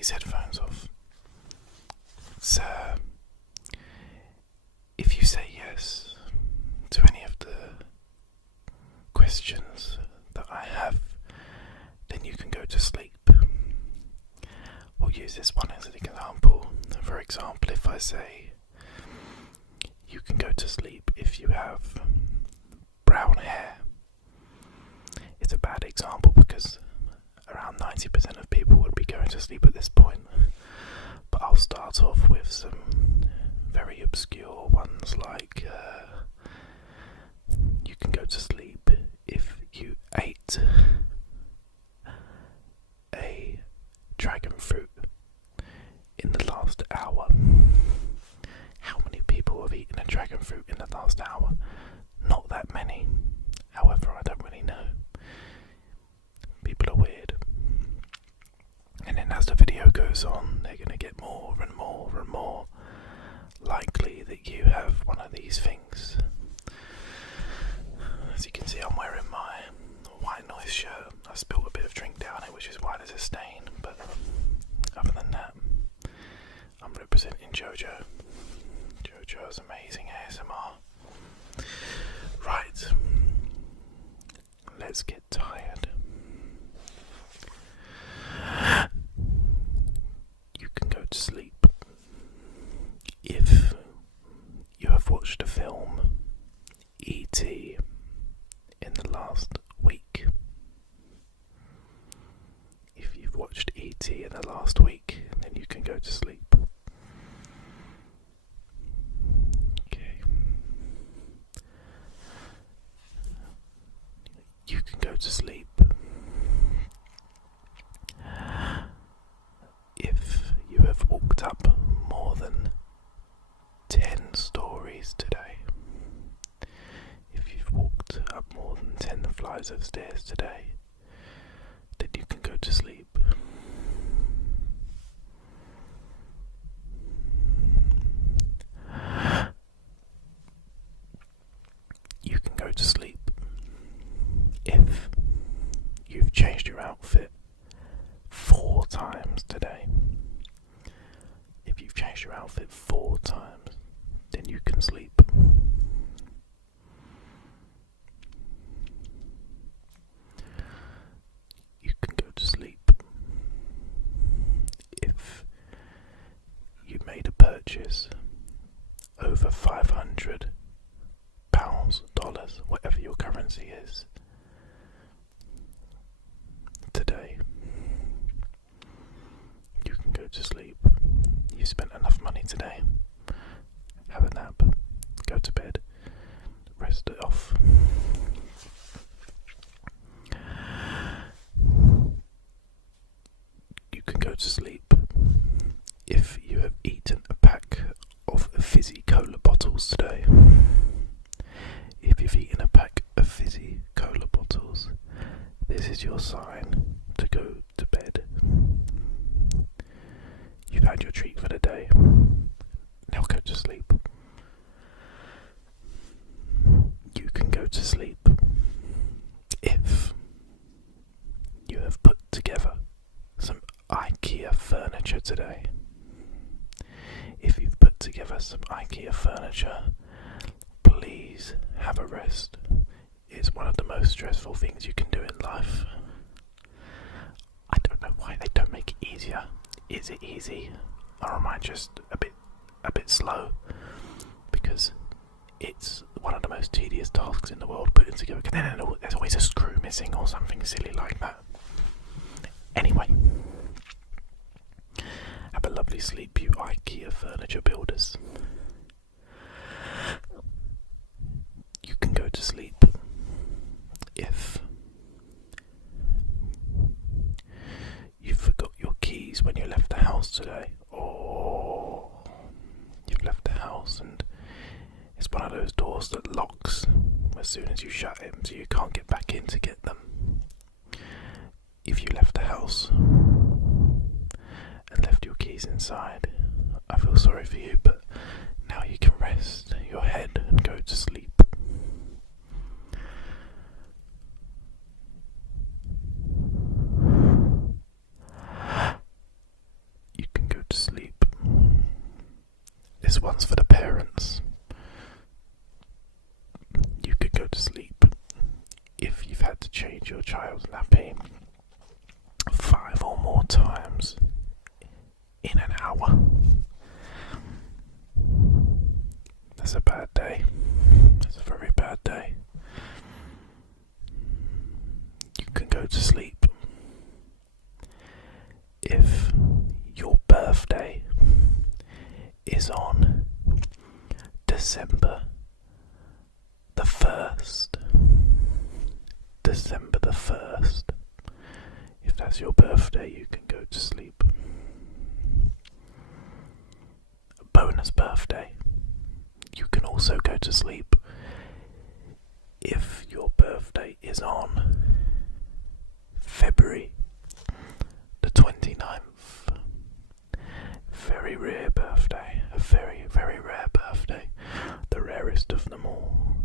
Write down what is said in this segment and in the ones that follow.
these headphones off. So, if you say yes to any of the questions that I have, then you can go to sleep. We'll use this one as an example. For example, if I say you can go to sleep if you have brown hair, it's a bad example because around 90% of people would be going to sleep at this point. But I'll start off with some very obscure ones like you can go to sleep if you ate a dragon fruit in the last hour. How many people have eaten a dragon fruit in the last hour? Not that many. However, I don't really know. People are weird. And then as the video goes on, they're going to get more and more and more likely that you have one of these things. As you can see, I'm wearing my white noise shirt. I spilled a bit of drink down it, which is why there's a stain. But other than that, I'm representing JoJo. JoJo's amazing ASMR. Right. Let's get tired. You can go to sleep if you have watched a film E.T. in the last week. If you've watched E.T. in the last week, then you can go to sleep. Okay. You can go to sleep if you have walked up more than 10 stories today. If you've walked up more than 10 flights of stairs today, then you can go to sleep. You can go to sleep if you've changed your outfit 4 times today. If you've changed your outfit 4 times, then you can sleep. You can go to sleep if you made a purchase over £500, dollars, whatever your currency is, today. You can go to sleep. You spent enough money today. Have a nap. Go to bed. Rest it off. You can go to sleep if you have eaten a pack of fizzy cola bottles today. If you've eaten a pack of fizzy cola bottles, this is your sign to go to bed. You've had your treat for the day. Now go to sleep. You can go to sleep if you have put together some IKEA furniture today. If you've put together some IKEA furniture, please have a rest. It's one of the most stressful things you can do in life. I don't know why they don't make it easier. Is it easy, or am I just a bit slow? Because it's one of the most tedious tasks in the world, putting together. And then there's always a screw missing or something silly like that. Anyway, have a lovely sleep, you IKEA furniture builders. You can go to sleep if you forgot your keys when you left the house today, or you've left the house and it's one of those doors that locks as soon as you shut it, so you can't get back in to get them. If you left the house and left your keys inside, I feel sorry for you, but now you can rest your head and go to sleep. This one's for the parents. You could go to sleep if you've had to change your child's nappy 5 or more times in an hour. That's a bad day. That's a very bad day. You can go to sleep if your birthday is on December the 1st. December the 1st. If that's your birthday, you can go to sleep. A bonus birthday. You can also go to sleep if your birthday is on February the 29th. Very rare birthday. A very, very rare birthday. The rarest of them all.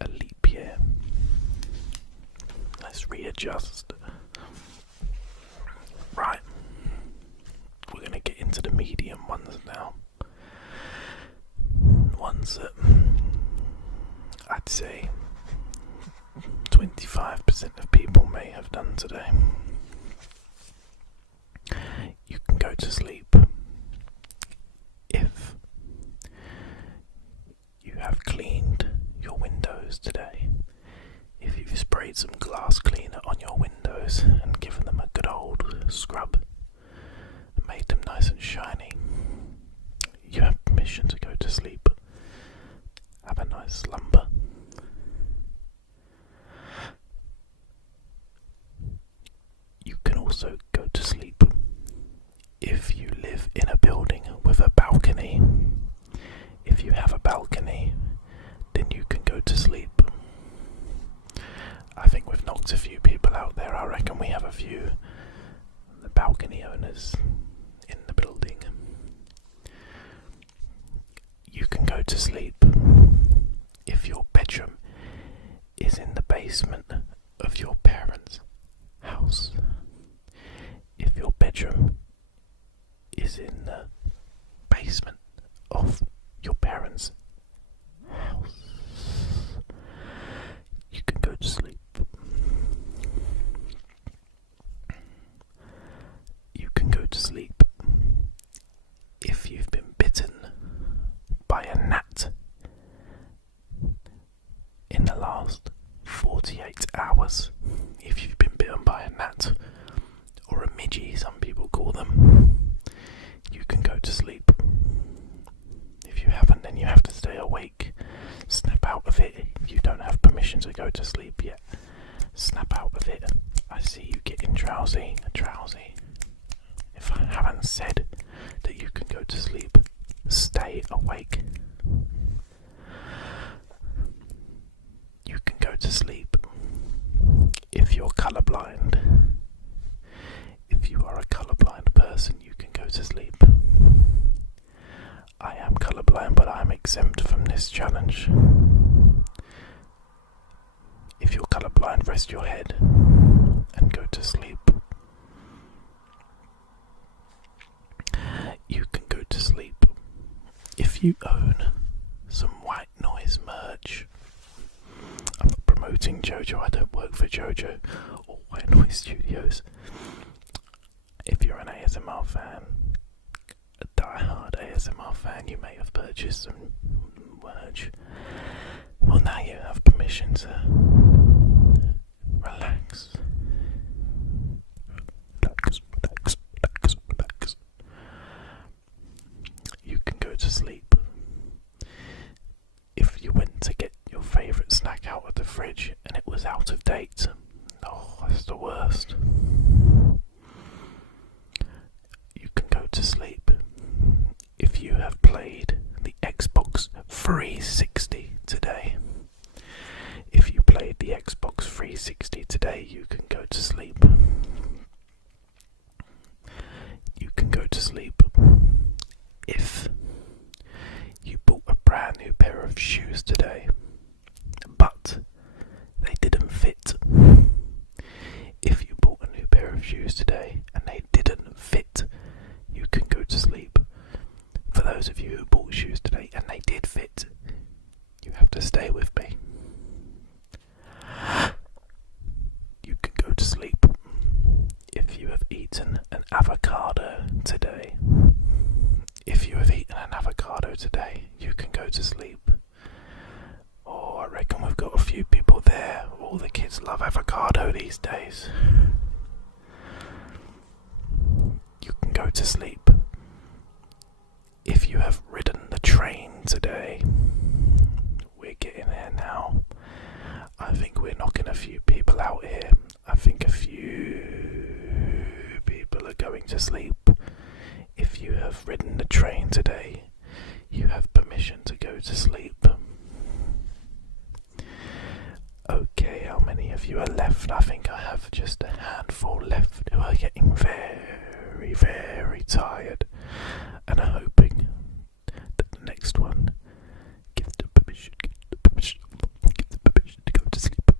A leap year. Let's readjust. Right. We're going to get into the medium ones now. Ones that I'd say 25% of people may have done today. You can go to sleep if you have cleaned your windows today. If you've sprayed some glass cleaner on your windows and given them a good old scrub and made them nice and shiny, you have permission to go to sleep. Have a nice slumber. You can also go to sleep if you live in a building with a balcony. If you have a balcony, then you can go to sleep. I think we've knocked a few people out there. I reckon we have a few the balcony owners in the building. You can go to sleep if your bedroom is in the basement of your parents' house. If your bedroom is in the basement of your parents' house, you can go to sleep. You can go to sleep if you've been bitten by a gnat in the last 48 hours. If you've been bitten by a gnat, or a midgie, some people call them, you can go to sleep. If you haven't, then you have to stay awake. Snap out of it. If you don't have permission to go to sleep yet, snap out of it. I see you getting drowsy. If I haven't said that you can go to sleep, stay awake. You can go to sleep if you're colourblind. If you are a colourblind person, you can go to sleep. I am colourblind, but I am exempt from this challenge. If you're colourblind, rest your head and go to sleep. You can go to sleep if you own some white noise merch. I'm not promoting JoJo, I don't work for JoJo or White Noise Studios. If you're an ASMR fan, a die-hard ASMR fan, you may have purchased some merch. Well, now you have permission to relax. Relax. You can go to sleep if you went to get your favourite snack out of the fridge and it was out of date. Oh, that's the worst. You can go to sleep if you have played the Xbox 360 today. If you played the Xbox 360 today, you can go to sleep. You can go to sleep if you bought a brand new pair of shoes today, but they didn't fit. If you bought a new pair of shoes today and they didn't fit, you can go to sleep. eaten an avocado today? If you have eaten an avocado today, you can go to sleep. Oh, I reckon we've got a few people there. All the kids love avocado these days. You can go to sleep. If you have ridden the train today, we're getting there now. I think we're knocking a few people out here. I think a few people are going to sleep. If you have ridden the train today, you have permission to go to sleep. Okay, how many of you are left? I think I have just a handful left who are getting very, very tired and are hoping that the next one gives the permission to go to sleep.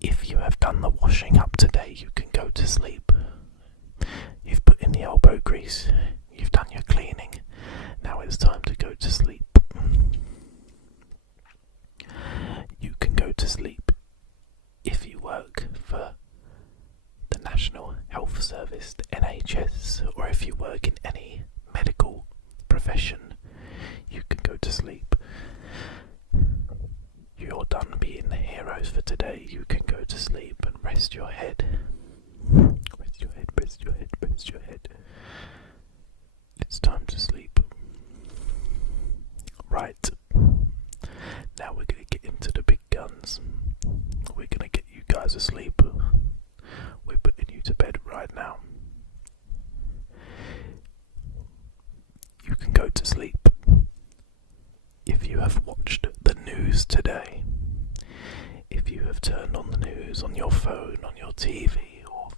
If you have done the washing up today, you can go to sleep. You've put in the elbow grease, you've done your cleaning, now it's time to go to sleep. You can go to sleep if you work for the National Health Service, the NHS, or if you work in any medical profession, you can go to sleep. You're done being the heroes for today, you can go to sleep and rest your head. Rest your head, rest your head, rest your head. It's time to sleep. Right. Now we're going to get into the big guns. We're going to get you guys asleep. We're putting you to bed right now. You can go to sleep if you have watched the news today. If you have turned on the news on your phone, on your TV, or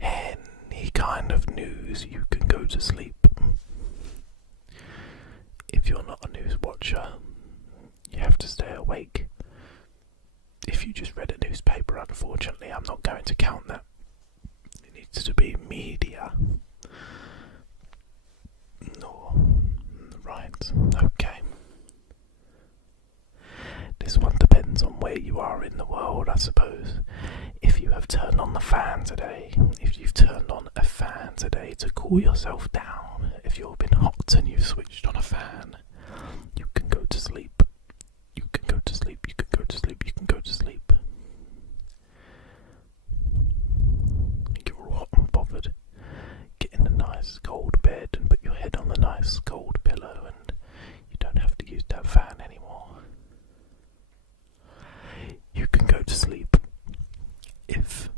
any kind of news, you can go to sleep. If you're not a news watcher, you have to stay awake. If you just read a newspaper, unfortunately, I'm not going to count that. It needs to be media. No. Right, okay. This one depends on where you are in the world, I suppose. If you have turned on the fan today, if you've turned on a fan today to cool yourself down, if you've been hot and you've switched on a fan, you can go to sleep. You can go to sleep, you can go to sleep, you can go to sleep. You're all hot and bothered. Get in a nice cold bed and put your head on the nice cold pillow, and you don't have to use that fan anymore. You can go to sleep if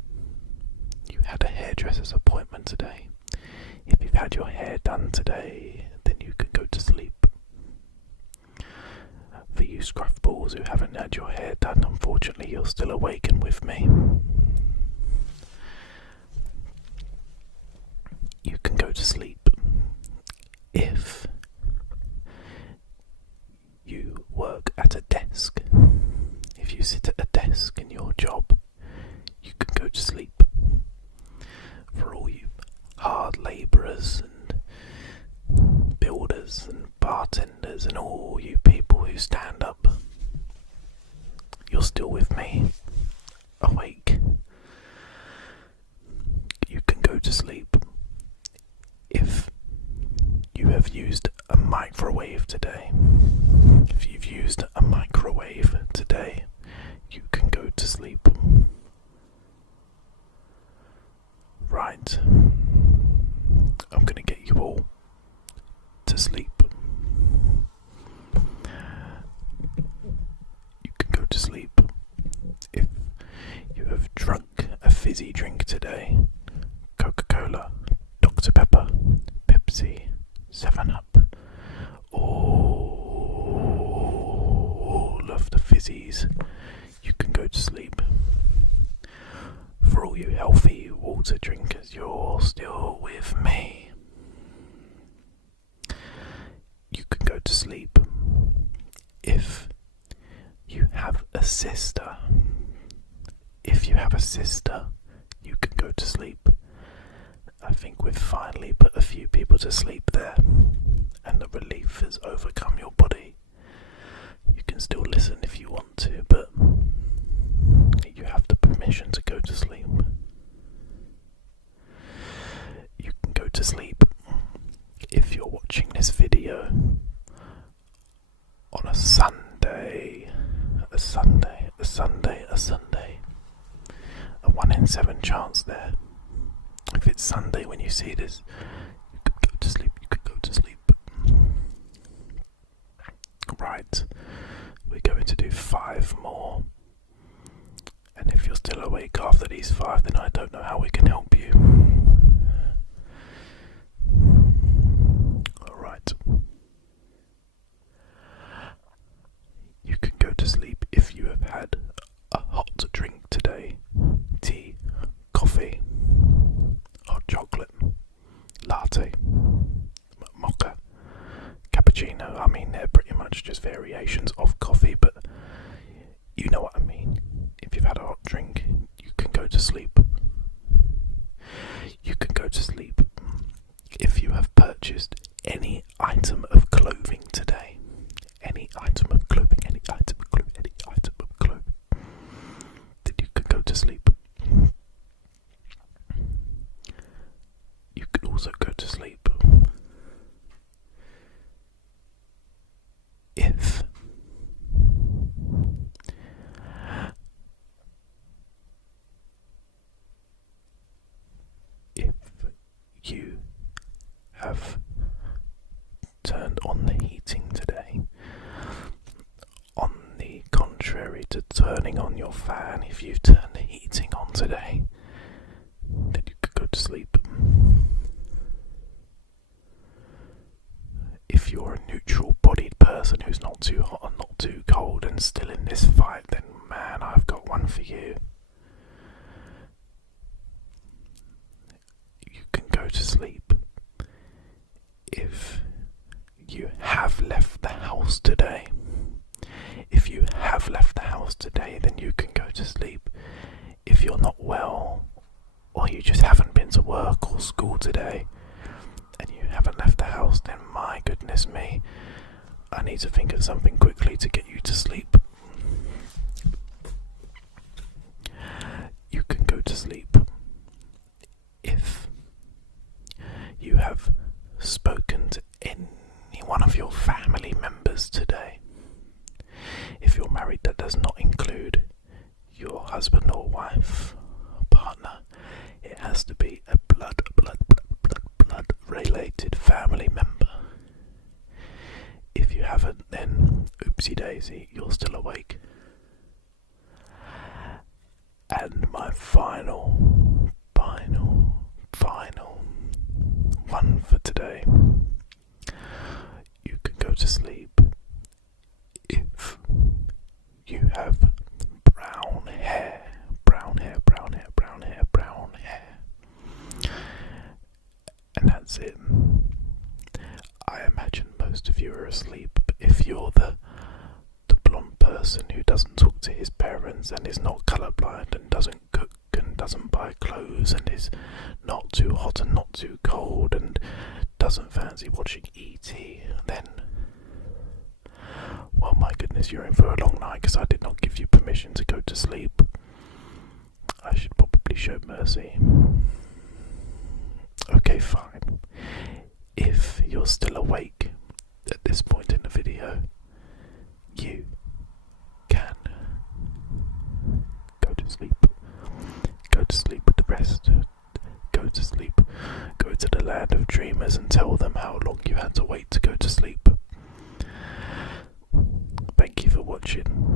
you had a hairdresser's appointment today. If you've had your hair done today, then you can go to sleep. For you scruffballs who haven't had your hair done, unfortunately you're still awake and with me. You can go to sleep if you work at a desk. If you sit at a desk in your job, you can go to sleep. For all you hard labourers and builders and bartenders and all you people who stand up, you're still with me, awake. You can go to sleep if you have used a microwave today. If you've used a microwave today, you can go to sleep. Right. I'm going to get you all to sleep. You can go to sleep if you have drunk a fizzy drink today. Coca-Cola, Dr. Pepper, Pepsi, 7-Up, all of the fizzies. You can go to sleep. For all you healthy water drinkers, you're still with me. You can go to sleep if you have a sister. If you have a sister, you can go to sleep. I think we've finally put a few people to sleep there, and the relief has overcome your body. You can still listen if you want to, but you have the permission to go to sleep. in 7 chance there. If it's Sunday when you see this, you could go to sleep, you could go to sleep. Right, we're going to do 5 more. And if you're still awake after these 5, then I don't know how we can help you. Alright. You can go to sleep if you have had a hot drink today. Tea, coffee, hot chocolate, latte, mocha, cappuccino. I mean, they're pretty much just variations of coffee, but you know what I mean. If you've had a hot drink, you can go to sleep. You can go to sleep if you have purchased any item of clothing today. Any item of clothing, any item of clothing, any item of clothing. Then you can go to sleep. You can also go to sleep if you have turned on the heating today. On the contrary to turning on your fan, if you've turned the heating on today, then you could go to sleep. If you're a neutral-bodied person who's not too hot and not too cold and still in this fight, then man, I've got one for you. You can go to sleep if you have left the house today. If you have left the house today, then you can go to sleep. If you're not well, or you just haven't been to work or school today, and you haven't left the house, then my goodness me, I need to think of something quickly to get you to sleep. You can go to sleep if you have spoken to any one of your family members today. If you're married, that does not include your husband or wife or partner. It has to be a blood related family member. If you haven't, then oopsie daisy, you're still awake. And my final one for today. You can go to sleep if you have brown hair. And that's it. I imagine most of you are asleep, but if you're the blonde person who doesn't talk to his parents and is not colourblind and doesn't cook and doesn't buy clothes and is not too hot and not too cold and doesn't fancy watching E.T., then, well, my goodness, you're in for a long night because I did not give you permission to go to sleep. I should probably show mercy. Okay, fine. If you're still awake at this point in the video, you can go to sleep. Go to sleep with the rest. Go to sleep. Go to the land of dreamers and tell them how long you had to wait to go to sleep. Thank you for watching.